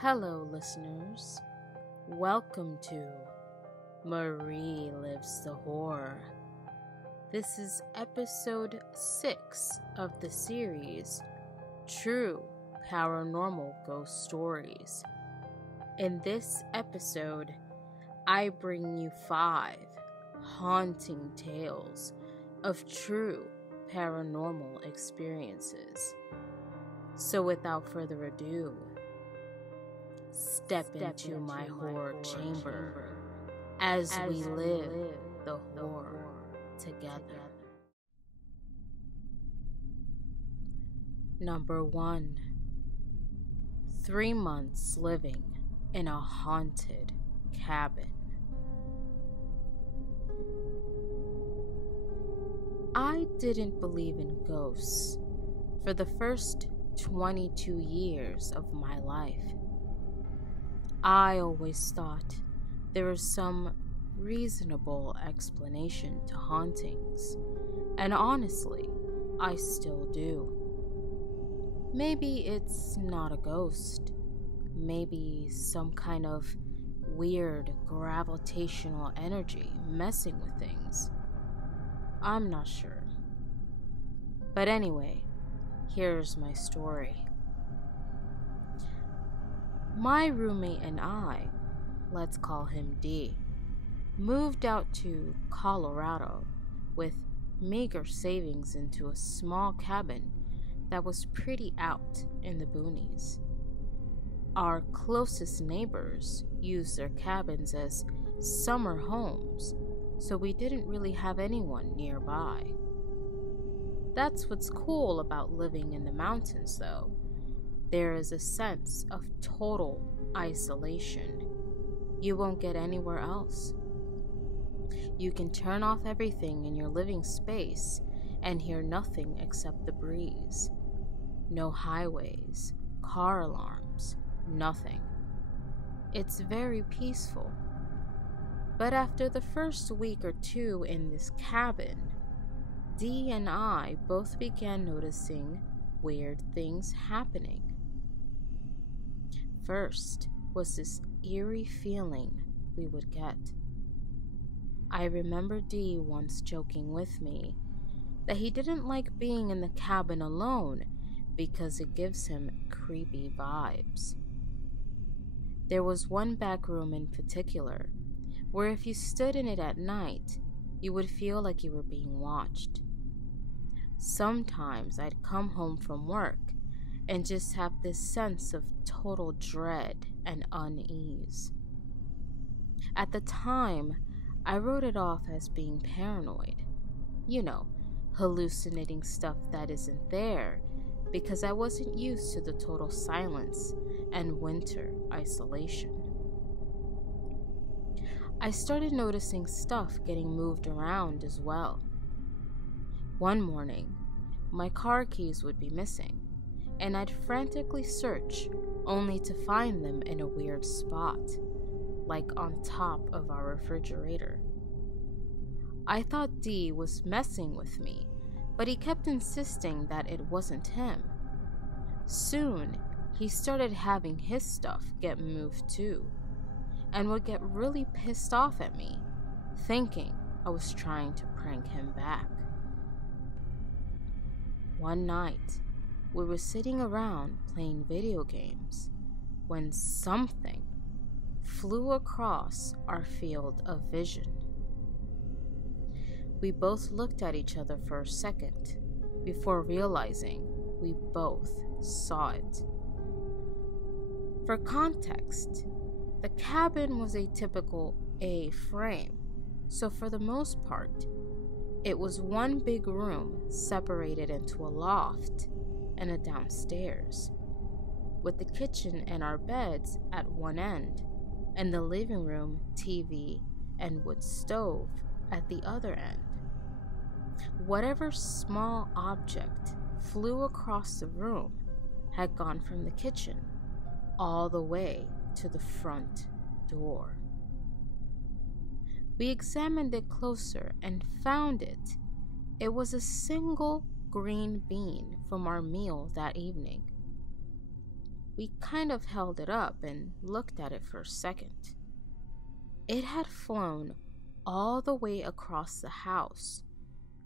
Hello, listeners. Welcome to Marie Lives the Horror. This is episode 6 of the series True Paranormal Ghost Stories. In this episode, I bring you 5 haunting tales of true paranormal experiences. So without further ado, step into my horror chamber as we live the horror together. Number 1. 3 months living in a haunted cabin. I didn't believe in ghosts for the first 22 years of my life. I always thought there was some reasonable explanation to hauntings, and honestly, I still do. Maybe it's not a ghost, maybe some kind of weird gravitational energy messing with things. I'm not sure. But anyway, here's my story. My roommate and I, let's call him D, moved out to Colorado with meager savings into a small cabin that was pretty out in the boonies. Our closest neighbors used their cabins as summer homes, so we didn't really have anyone nearby. That's what's cool about living in the mountains, though. There is a sense of total isolation you won't get anywhere else. You can turn off everything in your living space and hear nothing except the breeze. No highways, car alarms, nothing. It's very peaceful. But after the first week or two in this cabin, Dee and I both began noticing weird things happening. First was this eerie feeling we would get. I remember Dee once joking with me that he didn't like being in the cabin alone because it gives him creepy vibes. There was one back room in particular where if you stood in it at night, you would feel like you were being watched. Sometimes I'd come home from work and just have this sense of total dread and unease. At the time, I wrote it off as being paranoid. You know, hallucinating stuff that isn't there because I wasn't used to the total silence and winter isolation. I started noticing stuff getting moved around as well. One morning, my car keys would be missing, and I'd frantically search only to find them in a weird spot, like on top of our refrigerator. I thought Dee was messing with me, but he kept insisting that it wasn't him. Soon, he started having his stuff get moved too, and would get really pissed off at me, thinking I was trying to prank him back. One night, we were sitting around playing video games when something flew across our field of vision. We both looked at each other for a second before realizing we both saw it. For context, the cabin was a typical A-frame, so for the most part, it was one big room separated into a loft and a downstairs, with the kitchen and our beds at one end, and the living room, TV, and wood stove at the other end. Whatever small object flew across the room had gone from the kitchen all the way to the front door. We examined it closer and found it. It was a single green bean from our meal that evening. We kind of held it up and looked at it for a second. It had flown all the way across the house,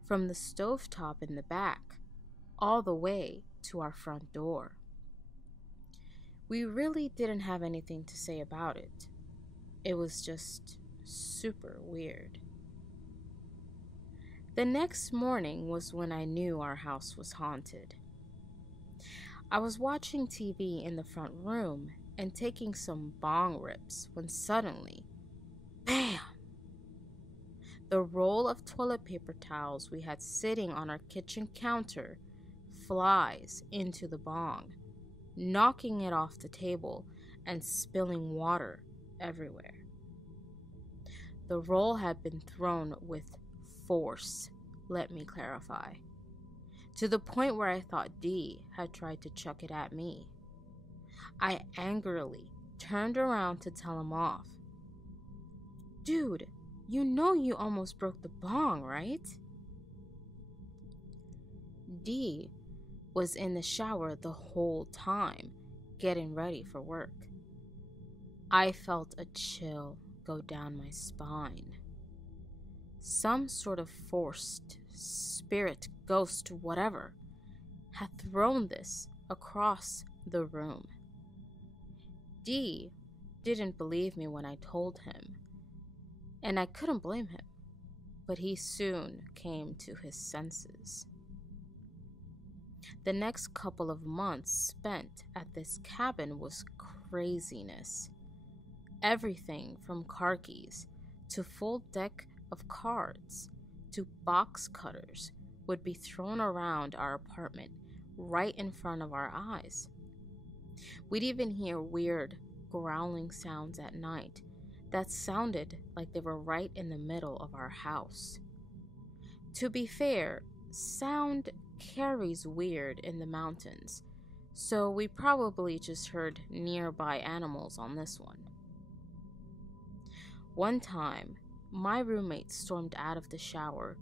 from the stovetop in the back, all the way to our front door. We really didn't have anything to say about it. It was just super weird. The next morning was when I knew our house was haunted. I was watching TV in the front room and taking some bong rips when suddenly, bam! The roll of toilet paper towels we had sitting on our kitchen counter flies into the bong, knocking it off the table and spilling water everywhere. The roll had been thrown with force, let me clarify, to the point where I thought Dee had tried to chuck it at me. I angrily turned around to tell him off. "Dude, you know you almost broke the bong, right?" Dee was in the shower the whole time, getting ready for work. I felt a chill go down my spine. Some sort of forced spirit, ghost, whatever, had thrown this across the room. Dee didn't believe me when I told him, and I couldn't blame him, but he soon came to his senses. The next couple of months spent at this cabin was craziness. Everything from car keys to full deck of cards to box cutters would be thrown around our apartment right in front of our eyes. We'd even hear weird growling sounds at night that sounded like they were right in the middle of our house. To be fair, sound carries weird in the mountains, so we probably just heard nearby animals on this one. One time, my roommate stormed out of the shower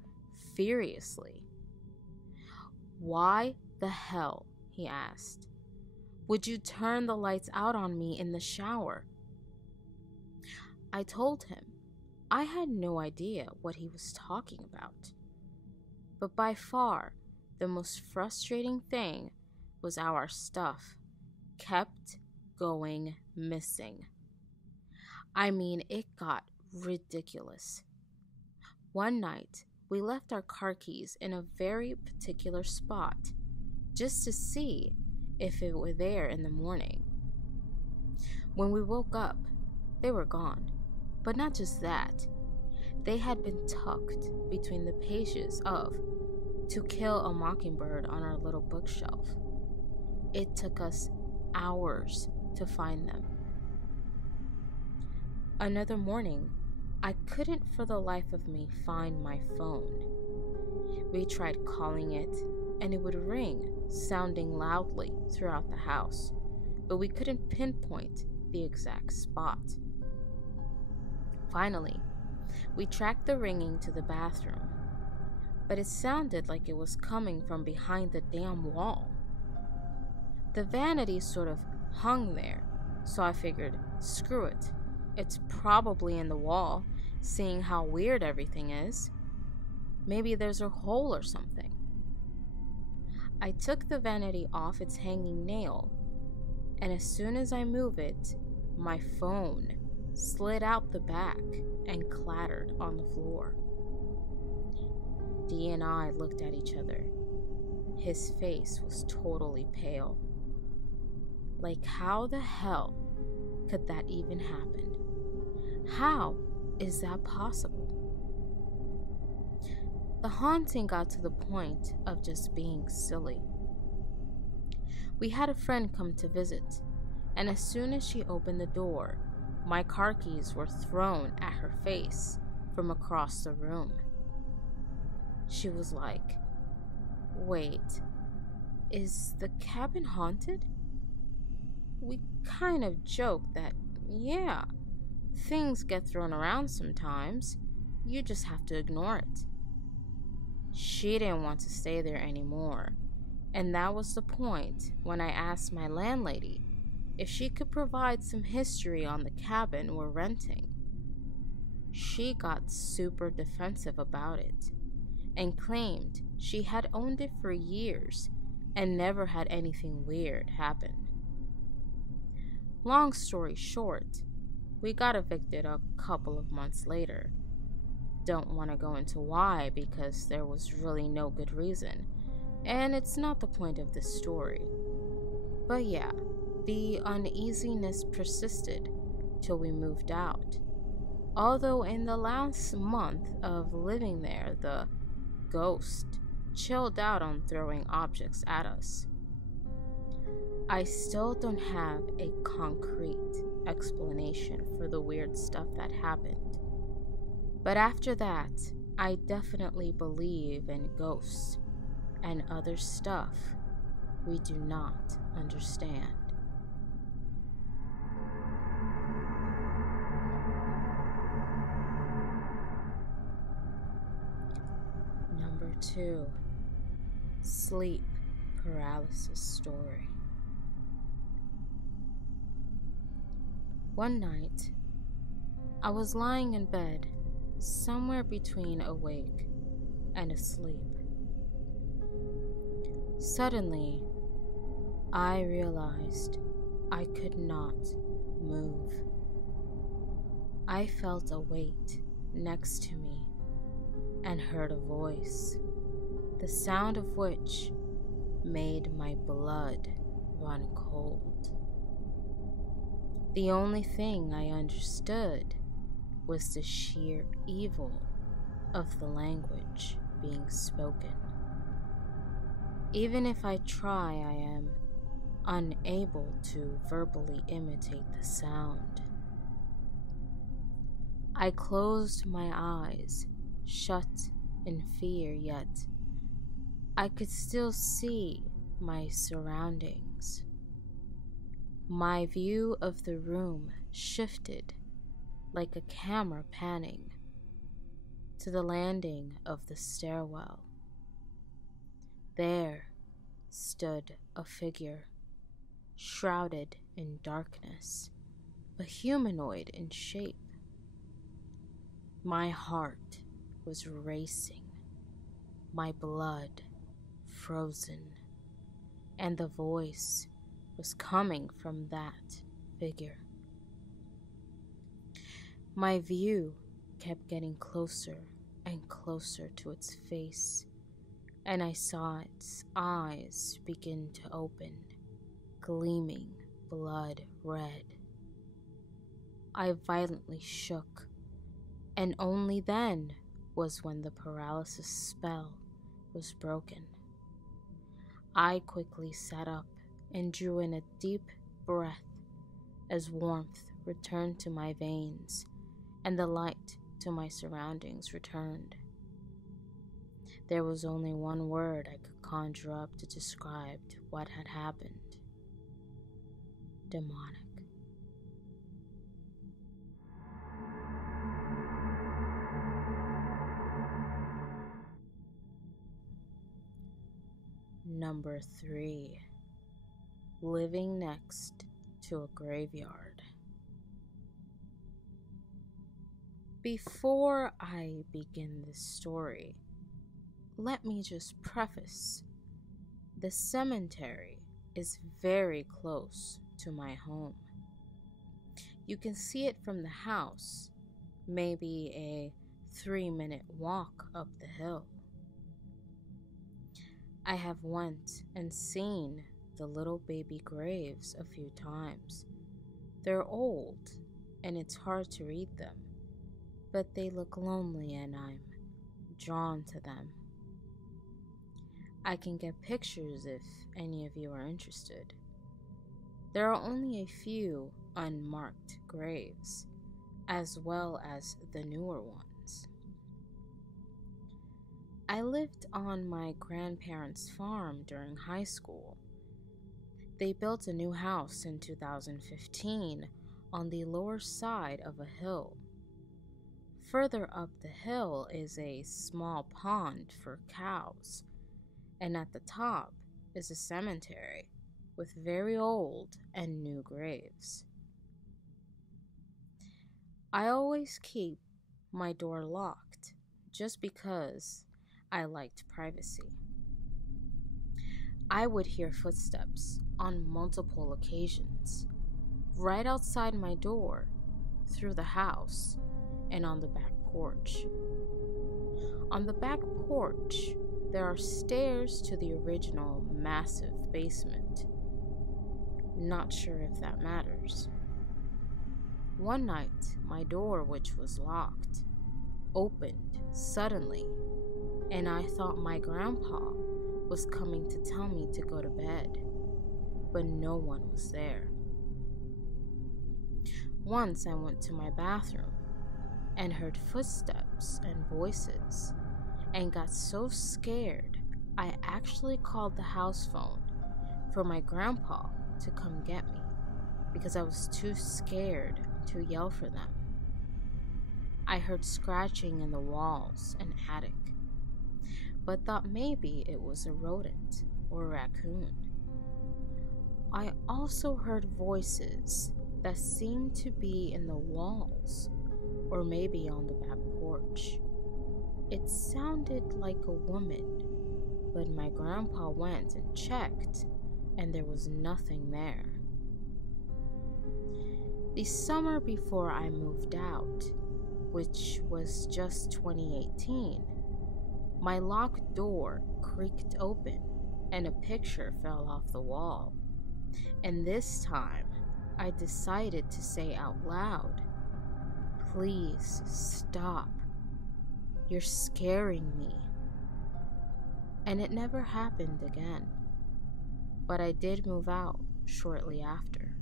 furiously. "Why the hell," he asked, "would you turn the lights out on me in the shower?" I told him I had no idea what he was talking about. But by far, the most frustrating thing was our stuff kept going missing. I mean, it got ridiculous. One night, we left our car keys in a very particular spot just to see if it were there in the morning. When we woke up, they were gone. But not just that, they had been tucked between the pages of To Kill a Mockingbird on our little bookshelf. It took us hours to find them. Another morning, I couldn't for the life of me find my phone. We tried calling it, and it would ring, sounding loudly throughout the house, but we couldn't pinpoint the exact spot. Finally, we tracked the ringing to the bathroom, but it sounded like it was coming from behind the damn wall. The vanity sort of hung there, so I figured, screw it. It's probably in the wall, seeing how weird everything is. Maybe there's a hole or something. I took the vanity off its hanging nail, and as soon as I move it, my phone slid out the back and clattered on the floor. Dee and I looked at each other. His face was totally pale. Like, how the hell could that even happen? How is that possible? The haunting got to the point of just being silly. We had a friend come to visit, and as soon as she opened the door, my car keys were thrown at her face from across the room. She was like, "Wait, is the cabin haunted?" We kind of joked that, yeah, things get thrown around sometimes. You just have to ignore it. She didn't want to stay there anymore, and that was the point when I asked my landlady if she could provide some history on the cabin we're renting. She got super defensive about it and claimed she had owned it for years and never had anything weird happen. Long story short, we got evicted a couple of months later. Don't want to go into why because there was really no good reason, and it's not the point of this story. But yeah, the uneasiness persisted till we moved out. Although in the last month of living there, the ghost chilled out on throwing objects at us. I still don't have a concrete explanation for the weird stuff that happened. But after that, I definitely believe in ghosts and other stuff we do not understand. Number 2, sleep paralysis story. One night, I was lying in bed, somewhere between awake and asleep. Suddenly, I realized I could not move. I felt a weight next to me and heard a voice, the sound of which made my blood run cold. The only thing I understood was the sheer evil of the language being spoken. Even if I try, I am unable to verbally imitate the sound. I closed my eyes, shut in fear, yet I could still see my surroundings. My view of the room shifted like a camera panning to the landing of the stairwell. There stood a figure, shrouded in darkness, but humanoid in shape. My heart was racing, my blood frozen, and the voice was coming from that figure. My view kept getting closer and closer to its face, and I saw its eyes begin to open, gleaming blood red. I violently shook, and only then was when the paralysis spell was broken. I quickly sat up and drew in a deep breath as warmth returned to my veins and the light to my surroundings returned. There was only one word I could conjure up to describe what had happened. Demonic. Number 3, living next to a graveyard. Before I begin this story, let me just preface, the cemetery is very close to my home. You can see it from the house, maybe a 3-minute walk up the hill. I have went and seen the little baby graves a few times. They're old and it's hard to read them, but they look lonely and I'm drawn to them. I can get pictures if any of you are interested. There are only a few unmarked graves, as well as the newer ones. I lived on my grandparents' farm during high school. They built a new house in 2015 on the lower side of a hill. Further up the hill is a small pond for cows, and at the top is a cemetery with very old and new graves. I always keep my door locked just because I liked privacy. I would hear footsteps on multiple occasions, right outside my door, through the house, and on the back porch. On the back porch, there are stairs to the original massive basement. Not sure if that matters. One night, my door, which was locked, opened suddenly, and I thought my grandpa was coming to tell me to go to bed, but no one was there. Once I went to my bathroom and heard footsteps and voices and got so scared I actually called the house phone for my grandpa to come get me because I was too scared to yell for them. I heard scratching in the walls and attic, but thought maybe it was a rodent or a raccoon. I also heard voices that seemed to be in the walls or maybe on the back porch. It sounded like a woman, but my grandpa went and checked, and there was nothing there. The summer before I moved out, which was just 2018, my locked door creaked open and a picture fell off the wall. And this time, I decided to say out loud, "Please stop. You're scaring me." And it never happened again. But I did move out shortly after.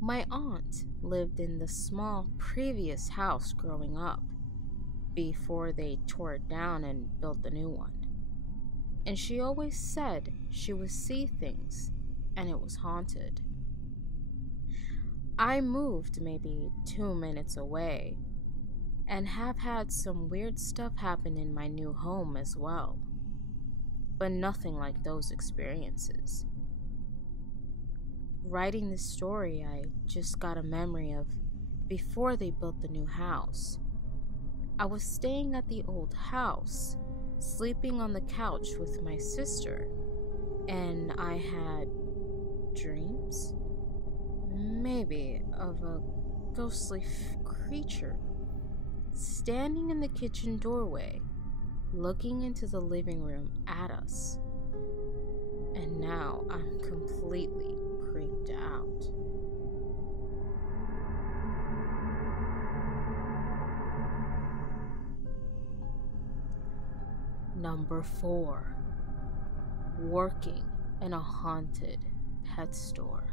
My aunt lived in the small previous house growing up, before they tore it down and built the new one. And she always said she would see things and it was haunted. I moved maybe 2 minutes away and have had some weird stuff happen in my new home as well, but nothing like those experiences. Writing this story, I just got a memory of before they built the new house. I was staying at the old house, sleeping on the couch with my sister, and I had dreams? Maybe of a ghostly creature standing in the kitchen doorway, looking into the living room at us. And now I'm completely creeped out. Number 4. Working in a haunted pet store.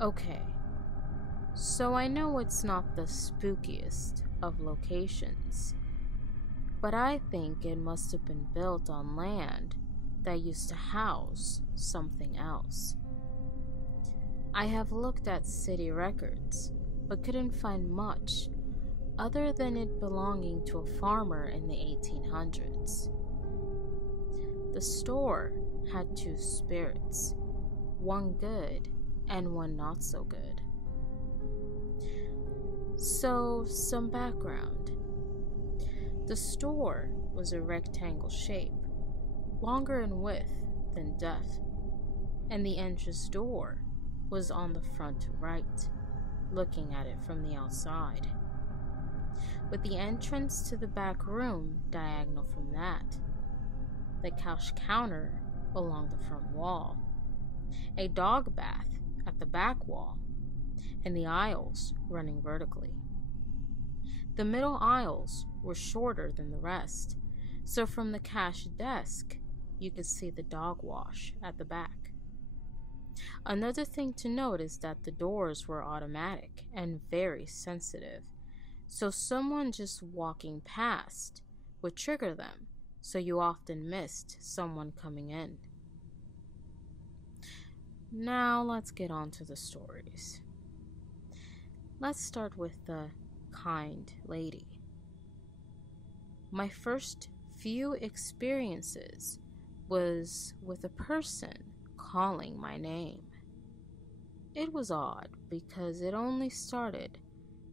Okay, so I know it's not the spookiest of locations, but I think it must have been built on land that used to house something else. I have looked at city records, but couldn't find much other than it belonging to a farmer in the 1800s. The store had 2 spirits, one good and one not so good. So, some background. The store was a rectangle shape, longer in width than depth, and the entrance door was on the front right, looking at it from the outside, with the entrance to the back room diagonal from that, the couch counter along the front wall, a dog bath at the back wall, and the aisles running vertically. The middle aisles were shorter than the rest, so from the cash desk, you could see the dog wash at the back. Another thing to note is that the doors were automatic and very sensitive, so someone just walking past would trigger them, so you often missed someone coming in. Now let's get on to the stories. Let's start with the kind lady. My first few experiences was with a person calling my name. It was odd because it only started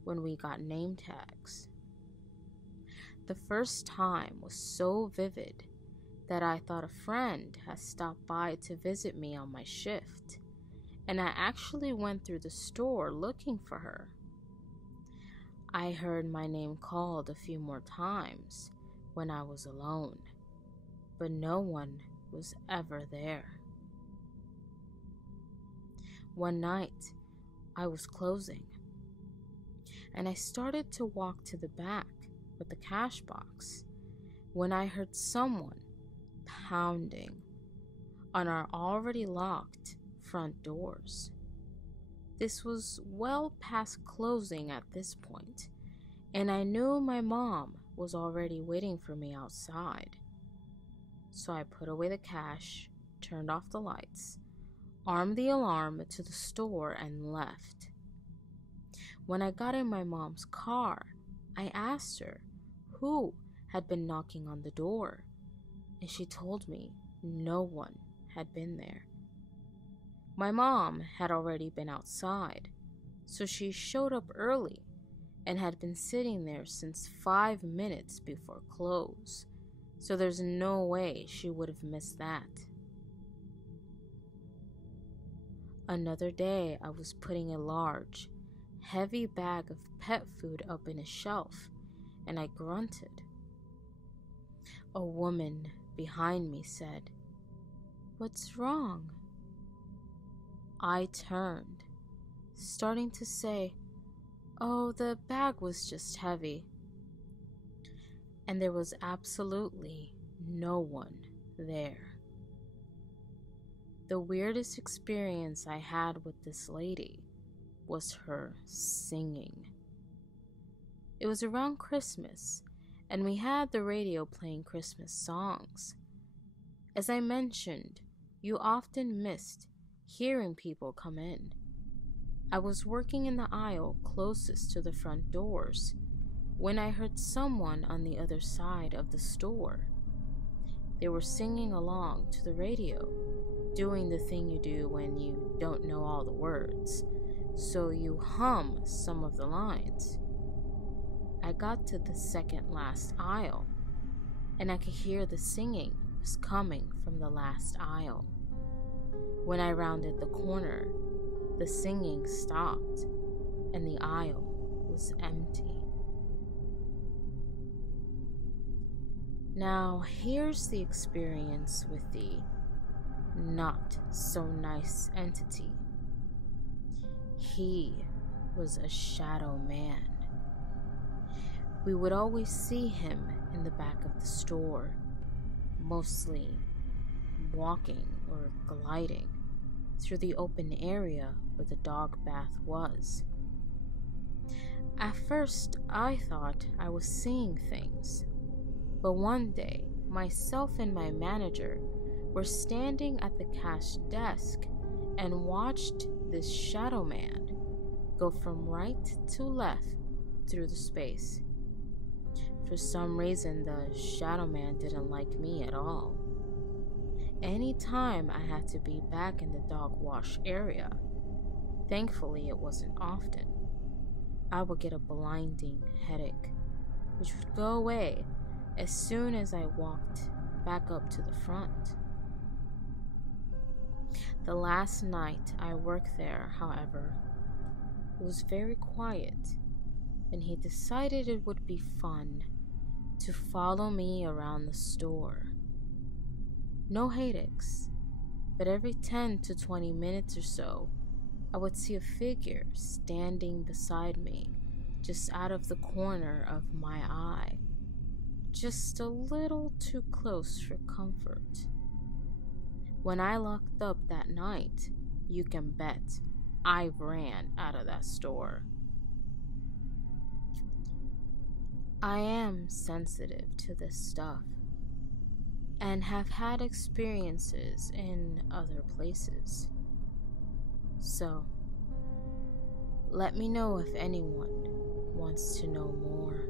when we got name tags. The first time was so vivid that I thought a friend had stopped by to visit me on my shift, and I actually went through the store looking for her. I heard my name called a few more times when I was alone, but no one was ever there. One night, I was closing, and I started to walk to the back with the cash box when I heard someone pounding on our already locked front doors. This was well past closing at this point, and I knew my mom was already waiting for me outside. So I put away the cash, turned off the lights, armed the alarm to the store, and left. When I got in my mom's car, I asked her who had been knocking on the door, and she told me no one had been there. My mom had already been outside, so she showed up early and had been sitting there since 5 minutes before close, so there's no way she would have missed that. Another day, I was putting a large, heavy bag of pet food up in a shelf, and I grunted. A woman behind me said, "What's wrong?" I turned, starting to say, "Oh, the bag was just heavy." And there was absolutely no one there. The weirdest experience I had with this lady was her singing. It was around Christmas, and we had the radio playing Christmas songs. As I mentioned, you often missed hearing people come in. I was working in the aisle closest to the front doors when I heard someone on the other side of the store. They were singing along to the radio, doing the thing you do when you don't know all the words, so you hum some of the lines. I got to the second last aisle, and I could hear the singing was coming from the last aisle. When I rounded the corner, the singing stopped, and the aisle was empty. Now, here's the experience with the not so nice entity. He was a shadow man. We would always see him in the back of the store, mostly walking or gliding through the open area where the dog bath was. At first, I thought I was seeing things, but one day, myself and my manager were standing at the cash desk and watched this shadow man go from right to left through the space. For some reason, the shadow man didn't like me at all. Anytime I had to be back in the dog wash area, thankfully it wasn't often, I would get a blinding headache, which would go away as soon as I walked back up to the front. The last night I worked there, however, it was very quiet, and he decided it would be fun to follow me around the store. No headaches, but every 10 to 20 minutes or so, I would see a figure standing beside me, just out of the corner of my eye, just a little too close for comfort. When I locked up that night, you can bet I ran out of that store. I am sensitive to this stuff and have had experiences in other places. So, let me know if anyone wants to know more.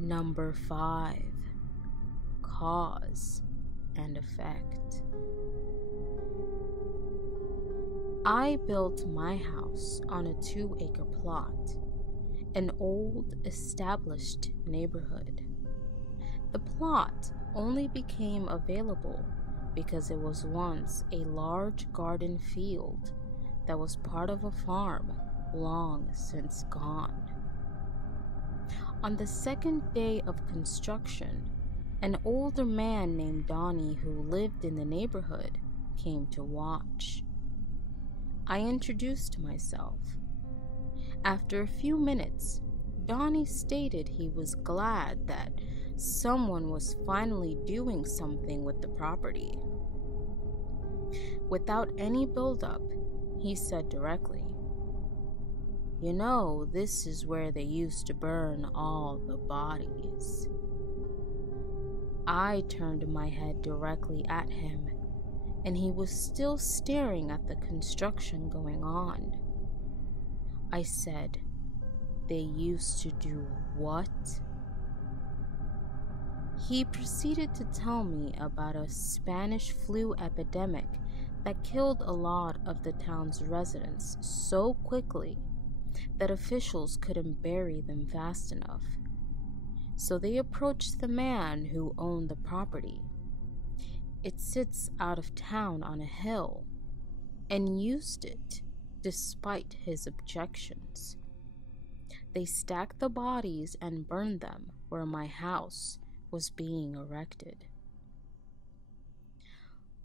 Number 5. Cause and effect. I built my house on a 2-acre plot, an old established neighborhood. The plot only became available because it was once a large garden field that was part of a farm long since gone. On the second day of construction, an older man named Donnie who lived in the neighborhood came to watch. I introduced myself. After a few minutes, Donnie stated he was glad that someone was finally doing something with the property. Without any build-up, he said directly, "You know, this is where they used to burn all the bodies." I turned my head directly at him, and he was still staring at the construction going on. I said, "They used to do what?" He proceeded to tell me about a Spanish flu epidemic that killed a lot of the town's residents so quickly that officials couldn't bury them fast enough. So they approached the man who owned the property. It sits out of town on a hill, and used it despite his objections. They stacked the bodies and burned them where my house was being erected.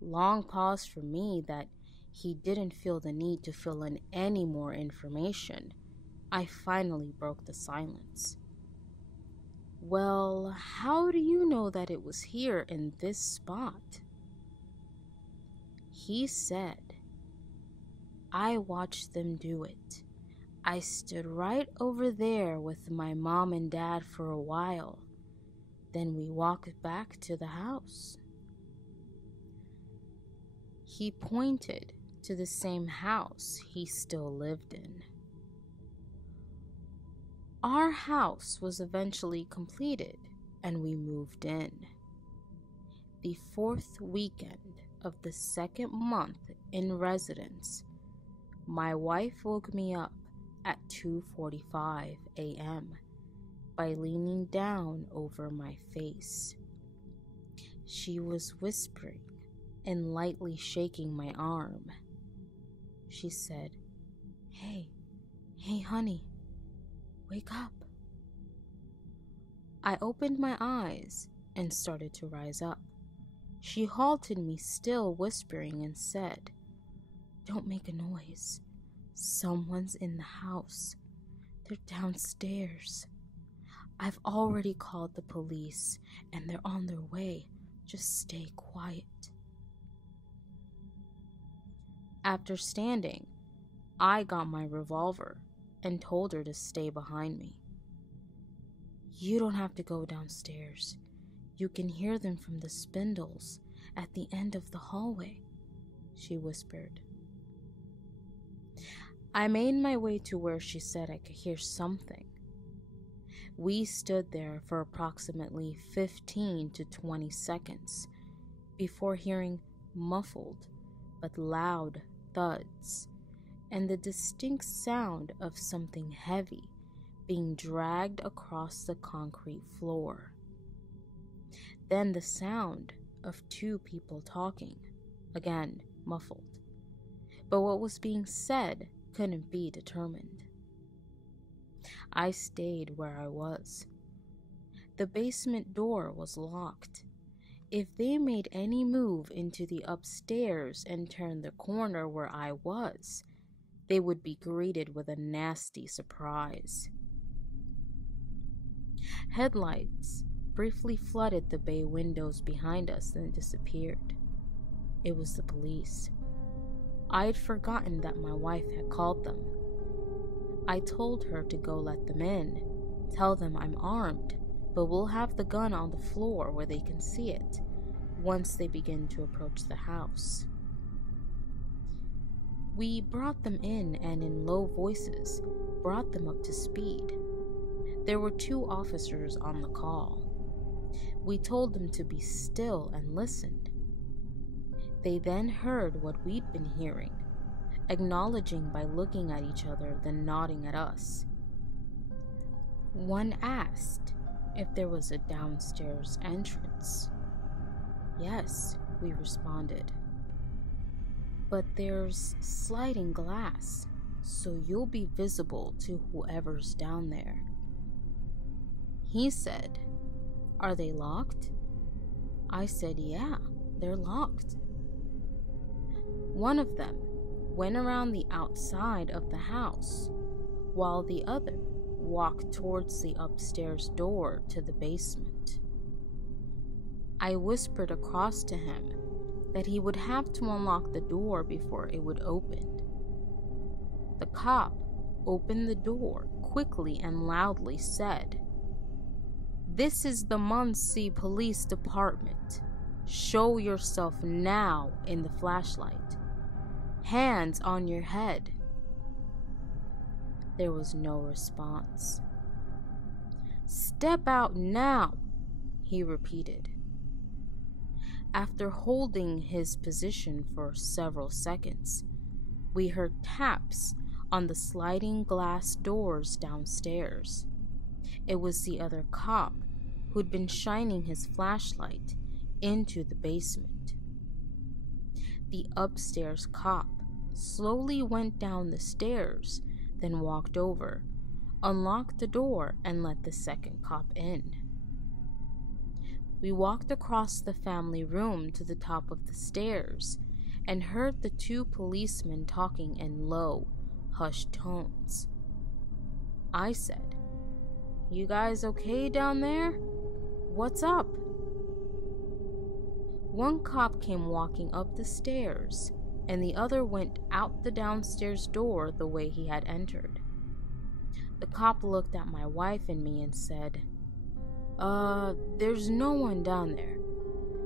Long pause for me that he didn't feel the need to fill in any more information. I finally broke the silence. "Well, how do you know that it was here in this spot?" He said, "I watched them do it. I stood right over there with my mom and dad for a while. Then we walked back to the house." He pointed to the same house he still lived in. Our house was eventually completed and we moved in. The 4th weekend of the 2nd month in residence, my wife woke me up at 2:45 a.m. by leaning down over my face. She was whispering and lightly shaking my arm. She said, Hey, honey, wake up." I opened my eyes and started to rise up. She halted me, still whispering, and said, "Don't make a noise. Someone's in the house. They're downstairs. I've already called the police and they're on their way. Just stay quiet." After standing, I got my revolver and told her to stay behind me. "You don't have to go downstairs. You can hear them from the spindles at the end of the hallway," she whispered. I made my way to where she said I could hear something. We stood there for approximately 15 to 20 seconds before hearing muffled but loud thuds and the distinct sound of something heavy being dragged across the concrete floor. Then the sound of 2 people talking, again muffled, but what was being said couldn't be determined. I stayed where I was. The basement door was locked. If they made any move into the upstairs and turned the corner where I was, they would be greeted with a nasty surprise. Headlights briefly flooded the bay windows behind us, then disappeared. It was the police. I had forgotten that my wife had called them. I told her to go let them in, tell them I'm armed, but we'll have the gun on the floor where they can see it once they begin to approach the house. We brought them in and in low voices brought them up to speed. There were 2 officers on the call. We told them to be still and listened. They then heard what we'd been hearing, acknowledging by looking at each other, then nodding at us. One asked if there was a downstairs entrance. Yes, we responded. But there's sliding glass, so you'll be visible to whoever's down there. He said, "Are they locked?" I said, "Yeah, they're locked." One of them went around the outside of the house, while the other walked towards the upstairs door to the basement. I whispered across to him that he would have to unlock the door before it would open. The cop opened the door quickly and loudly said, "This is the Muncie Police Department. Show yourself now in the flashlight. Hands on your head." There was no response. "Step out now," he repeated. After holding his position for several seconds, we heard taps on the sliding glass doors downstairs. It was the other cop who'd been shining his flashlight into the basement. The upstairs cop slowly went down the stairs, then walked over, unlocked the door, and let the second cop in. We walked across the family room to the top of the stairs and heard the 2 policemen talking in low, hushed tones. I said, "You guys okay down there? What's up?" One cop came walking up the stairs, and the other went out the downstairs door the way he had entered. The cop looked at my wife and me and said, "There's no one down there.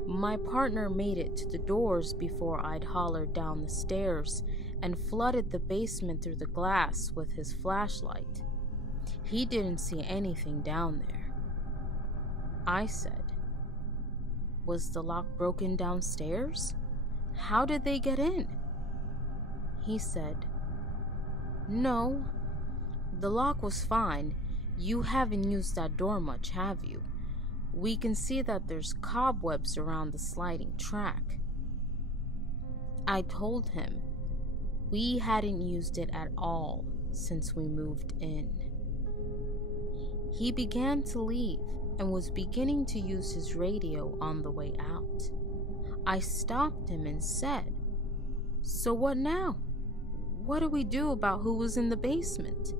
My partner made it to the doors before I'd hollered down the stairs and flooded the basement through the glass with his flashlight. He didn't see anything down there." I said, "Was the lock broken downstairs? How did they get in?" He said, "No, the lock was fine. You haven't used that door much, have you? We can see that there's cobwebs around the sliding track." I told him we hadn't used it at all since we moved in. He began to leave and was beginning to use his radio on the way out. I stopped him and said, "So what now? What do we do about who was in the basement?"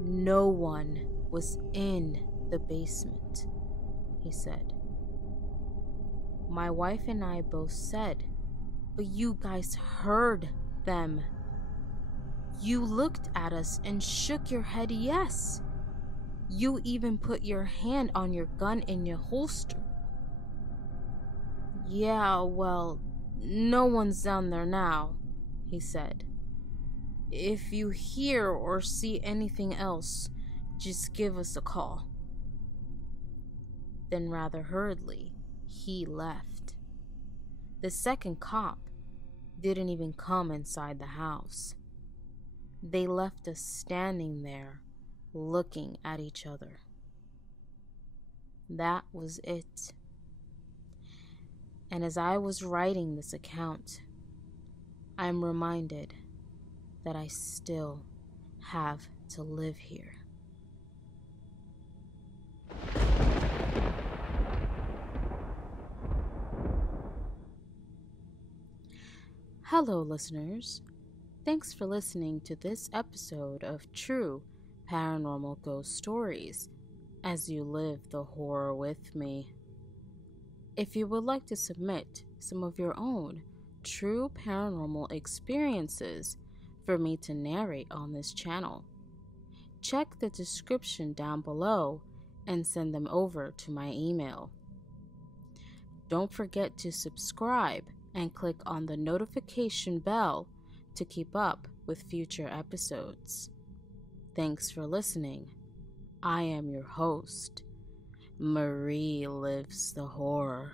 "No one was in the basement," he said. My wife and I both said, "But you guys heard them. You looked at us and shook your head yes. You even put your hand on your gun in your holster." "Yeah, well, no one's down there now," he said. "If you hear or see anything else, just give us a call." Then rather hurriedly, he left. The second cop didn't even come inside the house. They left us standing there, looking at each other. That was it. And as I was writing this account, I'm reminded that I still have to live here. Hello, listeners. Thanks for listening to this episode of True Paranormal Ghost Stories as you live the horror with me. If you would like to submit some of your own true paranormal experiences for me to narrate on this channel, check the description down below and send them over to my email. Don't forget to subscribe and click on the notification bell to keep up with future episodes. Thanks for listening. I am your host, Marie Lives the Horror.